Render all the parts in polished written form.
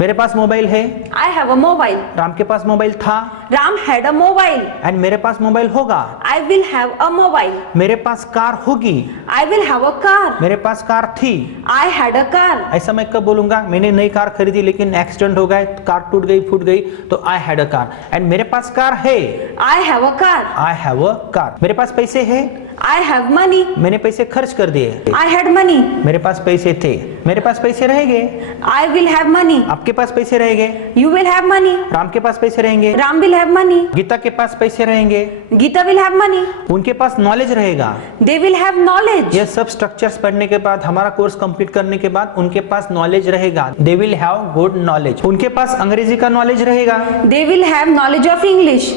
मेरे पास मोबाइल है। I have a mobile. Ram के पास मोबाइल था। Ram had a mobile. And मेरे पास मोबाइल होगा। I will have a mobile. मेरे पास कार होगी। I will have a car. मेरे पास कार थी। I had a car. ऐसा मैं कब बोलूंगा? मैंने नई कार खरीदी लेकिन एक्सीडेंट हो गया, कार टूट गई, फूट गई, तो I had a car. And मेरे पास कार है। I have a car. I have a car. मेरे पास पैसे है। I have money. मैंने पैसे खर्च कर दिए। I had money. मेरे पास पैसे थे। मेरे पास पैसे रहेंगे। I will have money. आपके पास पैसे रहेंगे। You will have money. Ram के पास पैसे रहेंगे। Ram will have money. Gita के पास पैसे रहेंगे। Geeta will have money. उनके पास नॉलेज रहेगा। They will have knowledge. ये सब स्ट्रक्चर्स पढ़ने के बाद, हमारा कोर्स कंप्लीट करने के बाद उनके पास नॉलेज रहेगा। दे विल हैव गुड नॉलेज। उनके पास अंग्रेजी का नॉलेज रहेगा। They will have knowledge of English.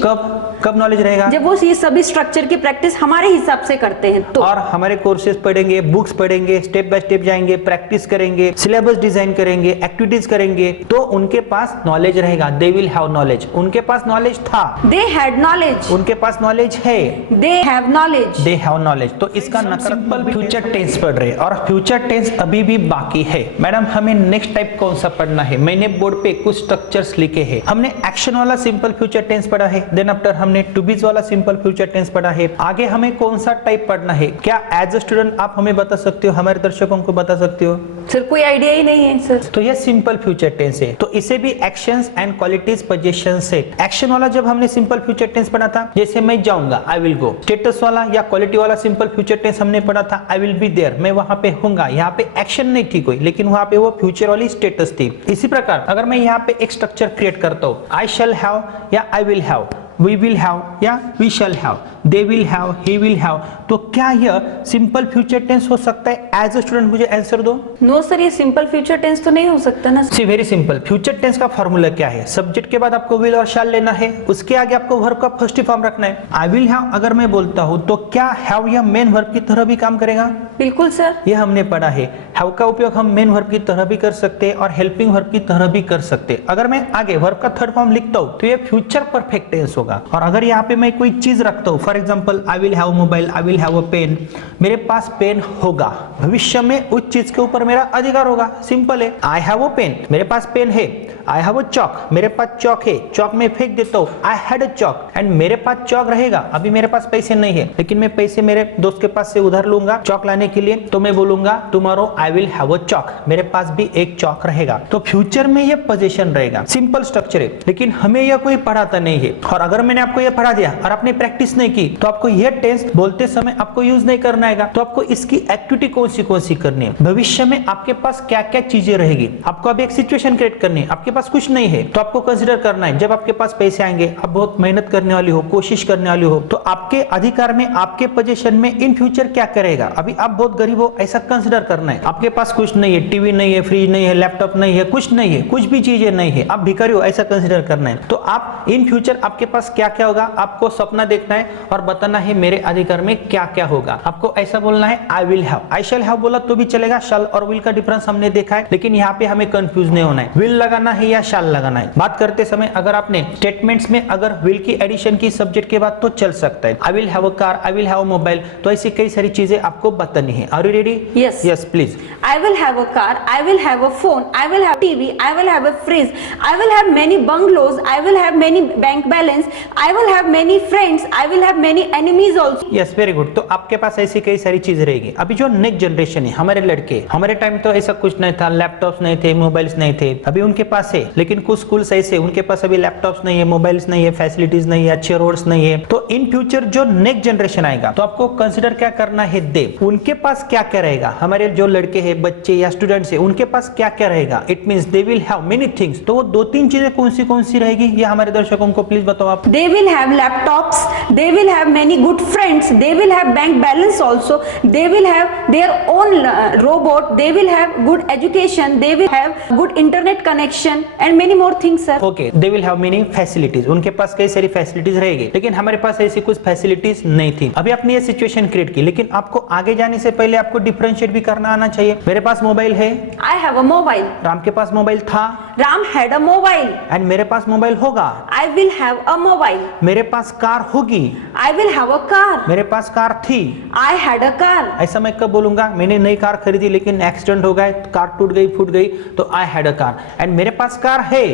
कब नॉलेज रहेगा? जब वो ये सभी स्ट्रक्चर की प्रैक्टिस हमारे हिसाब से करते हैं तो। और हमारे कोर्सेज पढ़ेंगे, बुक्स पढ़ेंगे, स्टेप बाय स्टेप जाएंगे, प्रैक्टिस करेंगे, सिलेबस डिजाइन करेंगे, एक्टिविटीज करेंगे, तो उनके पास नॉलेज रहेगा। दे विल हैव नॉलेज। उनके पास नॉलेज था। They had knowledge. उनके पास नॉलेज है। They have knowledge. They have knowledge. तो इसका नकारात्मक फ्यूचर टेंस पढ़ रहे हैं और फ्यूचर टेंस अभी भी बाकी है। मैडम हमें नेक्स्ट टाइप कौन सा पढ़ना है? मैंने बोर्ड पे कुछ स्ट्रक्चर्स लिखे हैं। हमने एक्शन वाला सिंपल फ्यूचर टेंस पढ़ा है, देन आफ्टर हमने टू बीज वाला सिंपल फ्यूचर टेंस पढ़ा है। आगे हमें कौन सा टाइप पढ़ना है? क्या एज अ स्टूडेंट आप हमें बता सकते हो, हमारे दर्शकों को बता सकते हो? सर कोई आइडिया ही नहीं है सर। तो ये सिंपल फ्यूचर टेंस है, तो इसे भी एक्शंस एंड क्वालिटीज पोजीशंस है। एक्शन वाला जब हमने सिंपल फ्यूचर टेंस पढ़ा था, जैसे मैं जाऊंगा, आई विल गो। स्टेटस वाला या क्वालिटी वाला सिंपल फ्यूचर टेंस हमने पढ़ा था, आई विल बी देयर, मैं वहां पे होऊंगा। यहाँ पे एक्शन नहीं थी कोई, लेकिन वहां पे वो फ्यूचर वाली स्टेटस थी। इसी प्रकार अगर मैं यहाँ पे एक स्ट्रक्चर क्रिएट करता हूँ, आई शैल हैव या आई will have, we will have या we shall have, they will have, he will have, तो क्या यह सिंपल फ्यूचर टेंस हो सकता है? एज अ स्टूडेंट मुझे आंसर दो। नो सर, ये सिंपल फ्यूचर टेंस तो नहीं हो सकता ना। सी वेरी सिंपल। फ्यूचर टेंस का फॉर्मूला क्या है? सब्जेक्ट के बाद आपको विल और शैल लेना है, उसके आगे आपको वर्ब का फर्स्ट फॉर्म रखना है। आई विल हैव अगर मैं बोलता हूं तो क्या हैव या मेन वर्ब की तरह भी काम करेगा? बिल्कुल सर। ये हमने पढ़ा है। हैव का उपयोग हम मेन वर्ब की तरह भी कर सकते हैं और हेल्पिंग वर्ब की तरह भी कर सकते हैं। अगर मैं आगे वर्ब का थर्ड फॉर्म लिखता हूं तो ये फ्यूचर परफेक्ट टेंस होगा। और अगर यहाँ पे मैं कोई चीज रखता हूं, for example I will have mobile, I will have a pen, मेरे पास पेन होगा, भविष्य में उस चीज के ऊपर मेरा अधिकार होगा। सिंपल है। आई हैव अ पेन, मेरे पास पेन है। आई हैव अ चॉक, मेरे पास चॉक है, चॉक में फेंक देता हूं। I had a chalk and मेरे पास चॉक रहेगा। अभी मेरे पास पैसे नहीं है, लेकिन मैं पैसे मेरे दोस्त के पास से उधार लूंगा चॉक लाने के लिए, तो मैं बोलूंगा tomorrow I will have a chalk, मेरे पास भी एक चॉक रहेगा। तो फ्यूचर में ये पोजीशन रहेगा। सिंपल स्ट्रक्चर है, लेकिन हमें यह कोई पढ़ाता नहीं है। और अगर मैंने आपको यह पढ़ा दिया और आपने प्रैक्टिस नहीं की, तो आपको यह टेंस बोलते समय आपको यूज नहीं करना है। तो आपको इसकी एक्टिविटी कौन सी करनी है? भविष्य में आपके पास क्या क्या चीजें रहेगी? आपको अभी एक सिचुएशन क्रिएट करनी है, आपके पास कुछ नहीं है, तो आपको कंसीडर करना है जब आपके पास पैसे आएंगे, आप बहुत मेहनत करने वाली हो, कोशिश करने वाली हो, तो आपके अधिकार में, आपके पोजीशन में इन फ्यूचर क्या करेगा? अभी आप बहुत गरीब हो, ऐसा कंसीडर करना है। आपके पास कुछ नहीं है, टीवी नहीं है, फ्रिज नहीं है, लैपटॉप नहीं है, कुछ नहीं है, कुछ भी चीजें नहीं है, आप भिखारी हो, ऐसा कंसीडर करना है। तो आप इन फ्यूचर आपके पास क्या क्या होगा, आपको सपना देखना है और बताना है मेरे अधिकार में क्या क्या होगा। आपको ऐसा बोलना है I will have. I shall have बोला तो भी चलेगा, शैल और विल का डिफरेंस हमने देखा है, लेकिन यहाँ पे हमें कंफ्यूज नहीं होना है। विल लगाना है या शैल लगाना है? बात करते समय अगर आपने स्टेटमेंट्स में अगर विल की एडिशन की सब्जेक्ट के बाद तो चल सकता है। I will have a car, I will have a mobile, तो ऐसी कई सारी चीजें आपको बतानी है। Are you ready? Yes yes please. I will have a car, I will have a phone, I will have TV, I will have a fridge, I will have many bungalows, I will have many bank balance, I will have many friends, I will have many enemies also. Yes very good. तो आपके पास ऐसी कई सारी चीज रहेगी। अभी जो next generation है, हमारे लड़के, हमारे टाइम तो ऐसा कुछ नहीं था, लैपटॉप्स नहीं थे, मोबाइल्स नहीं थे, अभी उनके पास है। लेकिन कुछ स्कूल्स ऐसे उनके पास अभी लैपटॉप्स नहीं है, मोबाइल्स नहीं है, फैसिलिटीज नहीं है, अच्छे रोड्स नहीं है। तो इन फ्यूचर जो नेक्स्ट जनरेशन आएगा, तो आपको कंसिडर क्या करना है? दे उनके पास क्या क्या रहेगा? हमारे जो लड़के हैं, बच्चे या स्टूडेंट्स है, उनके पास क्या क्या रहेगा? It means they will have many things. तो वो दो तीन चीजें कौन सी रहेगी, ये हमारे दर्शकों को प्लीज बताओ आप। They will have laptops, they will have many good friends, they will have bank balance also, they will have their own robot, they will have good education, they will have good internet connection and many more things sir. Okay, they will have many facilities, उनके पास कई सारी facilities रहेगी, लेकिन हमारे पास ऐसी कुछ facilities नहीं थी। अभी आपने ये सिचुएशन क्रिएट की, लेकिन आपको आगे जाने से पहले आपको डिफरेंशिएट भी करना आना चाहिए। मेरे पास मोबाइल है, I have a mobile. Ram के पास मोबाइल था, Ram had a mobile. And मेरे पास मोबाइल होगा. I will have a mobile. मेरे पास कार होगी. I will have a car. मेरे पास कार थी. I had a car. ऐसा मैं कब बोलूंगा? मैंने नई कार खरीदी लेकिन एक्सीडेंट हो गया, कार टूट गई, फूट गई, तो I had a car. And मेरे पास कार है.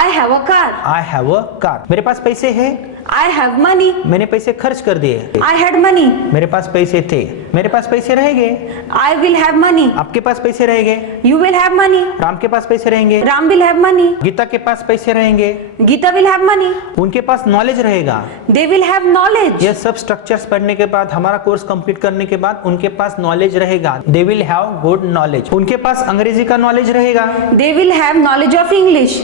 I have a car. I have a car. मेरे पास पैसे है. I have money. मैंने पैसे खर्च कर दिए. I had money. मेरे पास पैसे थे. मेरे पास पैसे रहेंगे. I will have money. आपके पास पैसे रहेंगे. You will have money. Ram के पास पैसे रहेंगे. Ram will have money. Gita के पास पैसे रहेंगे. Geeta will have money. उनके पास नॉलेज रहेगा. They will have knowledge. ये सब स्ट्रक्चर्स पढ़ने के बाद, हमारा कोर्स कंप्लीट करने के बाद उनके पास नॉलेज रहेगा. दे विल हैव गुड नॉलेज. उनके पास अंग्रेजी का नॉलेज रहेगा. They will have knowledge of English.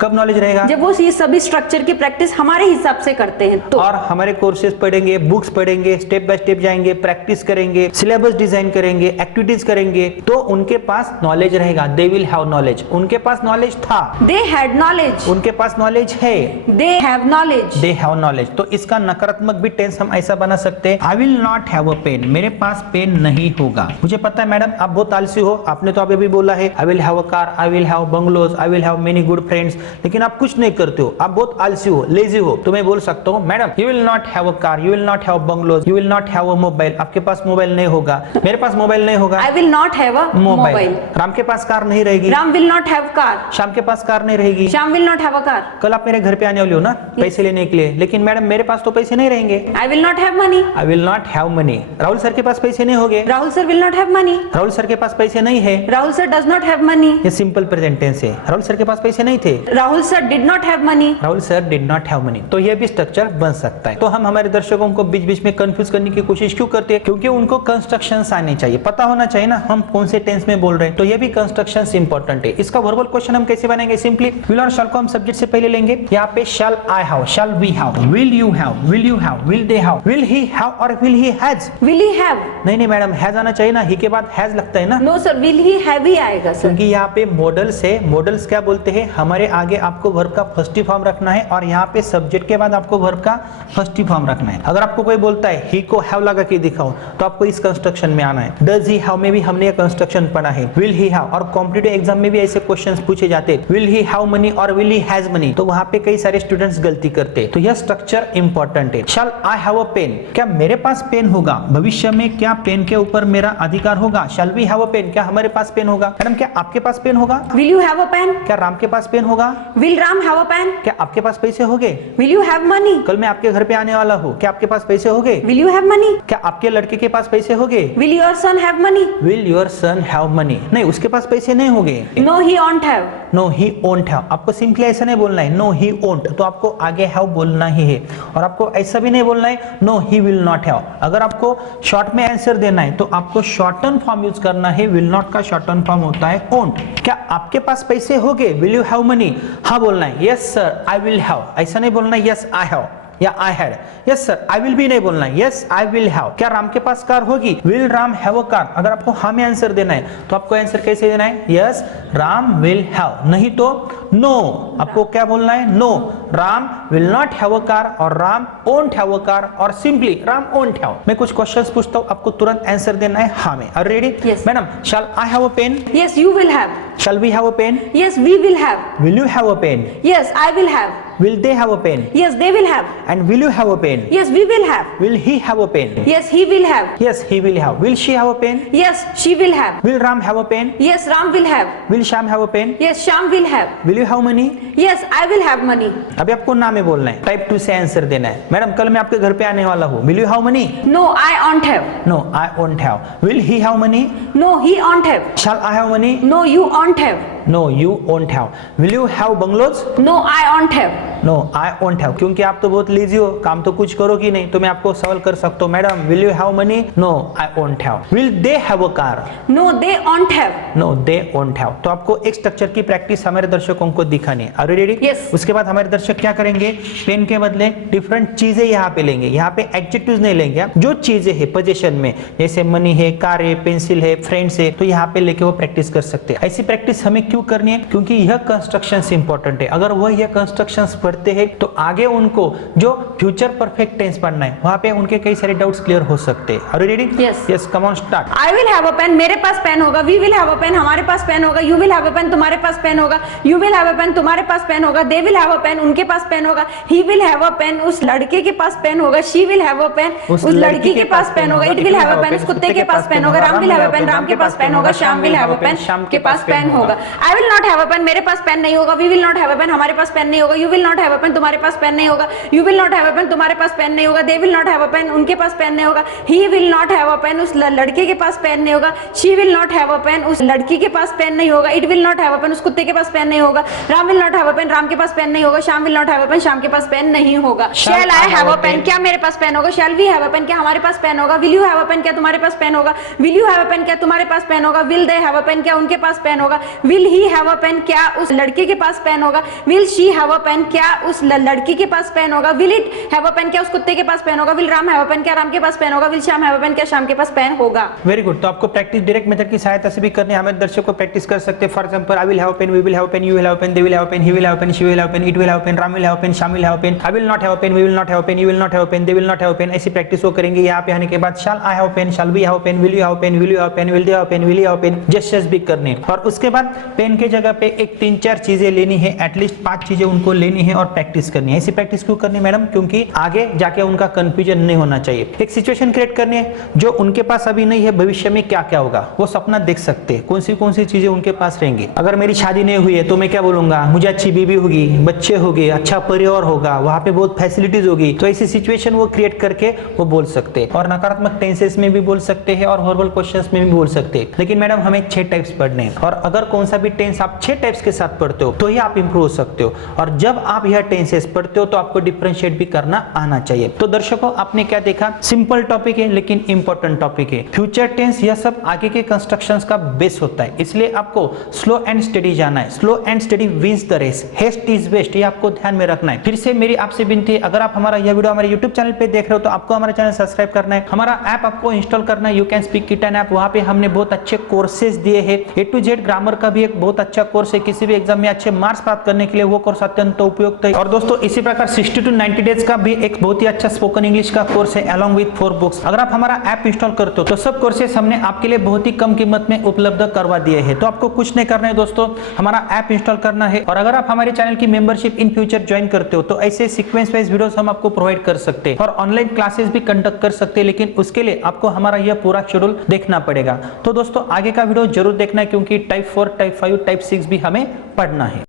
कब नॉलेज रहेगा? जब वो ये सभी स्ट्रक्चर की प्रैक्टिस हमारे हिसाब से करते हैं तो. और हमारे कोर्सेज पढ़ेंगे, बुक्स पढ़ेंगे, स्टेप बाय स्टेप जाएंगे, प्रैक्टिस करेंगे, सिलेबस डिजाइन करेंगे, एक्टिविटीज करेंगे, तो उनके पास नॉलेज रहेगा. दे विल हैव नॉलेज. उनके पास नॉलेज था. They had knowledge. उनके पास नॉलेज है. They have knowledge. They have knowledge. तो इसका नकारात्मक भी टेंस हम ऐसा बना सकते हैं, I will not have a pen. मेरे पास पेन नहीं होगा. मुझे पता है मैडम आप बहुत आलसी हो, आपने तो अभी बोला है I will have a car, I will have bungalows, I will have many good friends, लेकिन आप कुछ नहीं करते हो, आप बहुत आलसी हो, लेजी हो. तो मैं बोल सकता हूँ madam you will not have a car, you will not have bungalows, you will not have a mobile. आपके पास मोबाइल नहीं होगा. मेरे पास मोबाइल नहीं होगा. I will not have a mobile. Ram के पास कार नहीं रहेगी. Ram will not have car. शाम के पास कार नहीं रहेगी. Sham will not have a car. कल आप मेरे घर पे आने वाले हो ना पैसे लेने के लिए, लेकिन मैडम मेरे पास तो पैसे नहीं रहेंगे. I will not have money. I will not have money. Rahul sir के पास पैसे नहीं होंगे. Rahul sir will not have money. Rahul sir के पास पैसे नहीं है. Rahul sir does not have money. ये सिंपल प्रेजेंट टेंस है. राहुल सर के पास पैसे नहीं थे. Rahul sir did not have money. Rahul sir did not have money. तो ये भी स्ट्रक्चर बन सकता है. तो हम हमारे दर्शकों को बीच बीच में कंफ्यूज करने की कोशिश क्यों करते हैं? क्योंकि उनको कंस्ट्रक्शंस आने चाहिए, पता होना चाहिए ना हम कौन से टेंस में बोल रहे हैं. तो ये भी कंस्ट्रक्शंस इंपॉर्टेंट है. इसका वर्बल क्वेश्चन हम कैसे बनाएंगे? सिंपली विल और शैल को हम सब्जेक्ट से पहले लेंगे. यहाँ पे shall I have, shall we have, will you have, will you have, will they have, will he have और will he has. Will he have? नहीं मैडम हैज आना चाहिए ना, ही के बाद हैज लगता है ना. No sir, will he have ही आएगा सर. क्योंकि यहाँ पे मॉडल्स है. मॉडल्स क्या बोलते हैं? हमारे आगे आपको वर्ब का फर्स्ट फॉर्म रखना है और यहाँ पे सब्जेक्ट के बाद आपको वर्ब का फर्स्ट फॉर्म रखना है. अगर आपको कोई बोलता है ही को हैव लगा के दिखाओ तो आपको इस कंस्ट्रक्शन में आना है. डज ही हैव में भी हमने ये कंस्ट्रक्शन पढ़ा है. विल ही हैव और कॉम्पिटिटिव एग्जाम में भी ऐसे क्वेश्चंस पूछे जाते हैं, विल ही हैव मनी और विल ही हैज मनी. तो वहां पे कई सारे स्टूडेंट्स गलती करते हैं. तो यह स्ट्रक्चर इंपॉर्टेंट है. शैल आई हैव अ पेन, क्या मेरे पास पेन होगा? भविष्य में क्या पेन के ऊपर मेरा अधिकार होगा? Shall we have a pen, क्या हमारे पास पेन होगा? मैडम क्या आपके पास पेन होगा? Will you have a pen? क्या राम के पास पेन होगा? Will Ram have a pen? क्या आपके पास पैसे होंगे? Will you have money? कल मैं आपके घर पे आने वाला हूँ, क्या आपके पास पैसे होंगे? Will you have money? क्या आपके लड़के के पास पैसे होंगे? Will your son have money? Will your son have money. नहीं उसके पास पैसे नहीं होंगे. No, he won't have. No he won't have. आपको सिंपली ऐसा नहीं बोलना है नो ही ओंट, तो आपको आगे हैव बोलना ही है. और आपको ऐसा भी नहीं बोलना है no he will not have. अगर आपको शॉर्ट में आंसर देना है तो आपको शॉर्टन फॉर्म यूज करना है. विल नॉट का शॉर्टन फॉर्म होता है ओंट. क्या आपके पास पैसे होंगे? Will you have money? हाँ बोलना है yes sir I will have. ऐसा नहीं बोलना है यस आई हैव या I had. Yes sir I will भी नहीं बोलना है, यस आई विल हैव. क्या राम के पास कार होगी? Will Ram have a car. अगर आपको हाँ में आंसर देना है तो आपको आंसर कैसे देना है? यस राम विल हैव, नहीं तो नो. आपको क्या बोलना है? No Ram will not have a car और Ram won't have a car और सिंपली राम ओंट हैव. मैं कुछ क्वेश्चंस पूछता हूँ, आपको तुरंत आंसर देना है हाँ में. Are ready? Yes. Madam shall I have a pen? Yes, you will have. Shall we have a pen? Yes, we will have. Will you have a pen? Yes, I will have. Will they have a pen? Yes, they will have. And will you have a pen? Yes, we will have. Will he have a pen? Yes, he will have. Yes, he will have. Will she have a pen? Yes, she will have. Will Ram have a pen? Yes, Ram will have. Will Sham have a pen? Yes, Sham will have. Will you have money? Yes, I will have money. अभी आपको नाम में बोलना है. Type 2 से answer देना है. Madam कल मैं आपके घर पे आने वाला हूँ. Will you have money? No, I won't have. No, I won't have. Will he have money? No, he won't have. Shall I have money? No, you won't have. No, you won't have. Will you have bungalows? No, I won't have. No, I won't have. क्योंकि आप तो बहुत lazy हो, काम तो कुछ करोगी नहीं, तो मैं आपको सवाल कर सकता हूँ madam will you have money? No, I won't have. Will they have a car? No, they won't have. No, they won't have. तो आपको एक स्ट्रक्चर की प्रैक्टिस हमारे दर्शकों को दिखानी है. Are you ready? Yes. उसके बाद हमारे दर्शक क्या करेंगे? पेन के बदले डिफरेंट चीजें यहाँ पे लेंगे. यहाँ पे एडजेक्टिव्स नहीं लेंगे आप. जो चीजें है पोजीशन में, जैसे मनी है, कार है, पेंसिल है, फ्रेंड्स है, तो यहाँ पे लेके वो प्रैक्टिस कर सकते हैं. ऐसी प्रैक्टिस हमें क्यों करनी है? क्योंकि यह कंस्ट्रक्शंस इंपॉर्टेंट है. अगर वह यह कंस्ट्रक्शंस पढ़ते पढ़ते हैं तो आगे उनको जो फ्यूचर परफेक्ट टेंस पढ़ना है वहां पे उनके कई सारे डाउट्स क्लियर हो सकते हैं। Are you ready? Yes, come on start. I will have a pen, मेरे पास पेन होगा। We will have a pen, हमारे पास पेन होगा। You will have a pen, तुम्हारे पास पेन होगा। You will have a pen, तुम्हारे पास पेन होगा। They will have a pen, उनके पास पेन होगा। He will have a pen, उस लड़के के पास पेन होगा। She will have a pen, उस लड़की के पास पेन होगा। It will have a pen, उस कुत्ते के पास पेन होगा। Ram will have a pen, Ram के पास पेन होगा। Shyam will have a pen, Shyam के पास पेन होगा। I will not have a pen, मेरे पास पेन नहीं होगा। We will not have a pen, हमारे पास पेन नहीं होगा। You will not have a pen, तुम्हारे पास पेन नहीं होगा। You will not have a pen, तुम्हारे पास पेन नहीं होगा। They will not have a pen, उनके पास पेन नहीं होगा। He will not have a pen, उस लड़के के पास पेन नहीं होगा। She will not have a pen, उस लड़की के पास पेन नहीं होगा। It will not have a pen, उस कुत्ते के पास पेन नहीं होगा। Ram will not have a pen, Ram के पास पेन नहीं होगा। Shyam will not have a pen, Shyam के पास पेन नहीं होगा। Shall I have a pen, क्या मेरे पास पेन होगा। Shall we have a pen, क्या हमारे पास पेन होगा। Will you have a pen, क्या तुम्हारे पास पेन होगा। Will you have a pen, क्या तुम्हारे पास पेन होगा। Will they have a pen, क्या उनके पास पेन होगा। Will he have a pen, क्या उस लड़के के पास पेन होगा। Will she have a pen, क्या उस लड़की के पास पेन होगा। Will it have a pen, क्या उस कुत्ते के पास पेन होगा। Will Ram have a pen, क्या राम के पास पेन होगा। Will Shyam have a pen, क्या श्याम के पास पेन होगा। Very good. तो आपको प्रैक्टिस डायरेक्ट मेथड की सहायता से भी करनी है। हमें दर्शकों को प्रैक्टिस कर सकते हैं। For example, I will have pen, we will have pen, you will have pen, they will have pen, he will have pen, she will have pen, it will have pen, Ram will have pen, Shyam will have pen, I will not have pen, we will not have pen, you will not have pen, they will not have pen. ऐसी practice वो करेंगे। यहाँ पे आने के बाद shall I have pen, shall we have pen, will you have pen, will you have pen, will they have pen, will you have pen, gestures भी करने। और उसके बाद पेन के जगह पे एक 3-4 चीजें लेनी है, एटलीस्ट 5 चीजें उनको लेनी है और प्रैक्टिस करनी है। ऐसी प्रैक्टिस क्यों करनी है मैडम? क्योंकि आगे जाके उनका कंफ्यूजन नहीं होना चाहिए। एक सिचुएशन क्रिएट करनी है जो उनके पास अभी नहीं है, भविष्य में क्या क्या होगा वो सपना देख सकते हैं। कौन सी चीजें उनके पास रहेंगी। अगर मेरी शादी नहीं हुई है तो मैं क्या बोलूंगा, मुझे अच्छी बीवी होगी, बच्चे होंगे, अच्छा परिवार होगा, वहां पे बहुत फैसिलिटीज होगी। तो ऐसी सिचुएशन वो क्रिएट करके वो बोल सकते हैं। और नकारात्मक टेंसेस में भी बोल सकते हैं और वर्बल क्वेश्चंस में भी बोल सकते हैं। लेकिन मैडम हमें 6 टाइप्स पढ़ने हैं और अगर कौन सा भी टेंस आप 6 टाइप्स के साथ पढ़ते हो तो ही आप इंप्रूव हो सकते हो। और जब आप यह टेंसेस पढ़ते हो तो आपको डिफरेंशिएट भी करना आना चाहिए। तो दर्शकों, आपने क्या देखा? सिंपल टॉपिक है लेकिन इंपॉर्टेंट टॉपिक है। फ्यूचर टेंस यह सब आगे के कंस्ट्रक्शंस का बेस होता है, इसलिए आपको स्लो एंड स्टडी जाना है। Slow and steady wins the race, haste is best, ये आपको ध्यान में रखना है। फिर से मेरी आपसे विनती है, अगर आप हमारा यह वीडियो हमारे YouTube चैनल पे देख रहे हो तो आपको हमारा चैनल सब्सक्राइब करना है। हमारा ऐप आपको इंस्टॉल करना है, you can speak kitten app. वहां पे हमने बहुत अच्छे कोर्सेज दिए हैं। A to Z ग्रामर का भी एक बहुत अच्छा कोर्स है। किसी भी एग्जाम में अच्छे मार्क्स प्राप्त करने के लिए वो कोर्स अत्यंत उपयुक्त है। और दोस्तों, इसी प्रकार 60 to 90 डेज का भी एक बहुत ही अच्छा स्पोकन इंग्लिश का कोर्स है अलॉन्ग विद 4 बुक्स। अगर आप हमारा ऐप इंस्टॉल करते हो तो सब कोर्सेज हमने आपके लिए बहुत ही कम कीमत में उपलब्ध करवा दिए हैं। तो आपको कुछ नहीं करना है दोस्तों, हमारा ऐप इंस्टॉल करना है। और अगर आप हमारे चैनल की मेंबरशिप इन फ्यूचर ज्वाइन करते हो तो ऐसे सीक्वेंस वाइज वीडियोस हम आपको प्रोवाइड कर सकते हैं और ऑनलाइन क्लासेस भी कंडक्ट कर सकते हैं। लेकिन उसके लिए आपको हमारा यह पूरा शेड्यूल देखना पड़ेगा। तो दोस्तों, आगे का वीडियो जरूर देखना है क्योंकि टाइप 4, टाइप 5, टाइप 6 भी हमें पढ़ना है।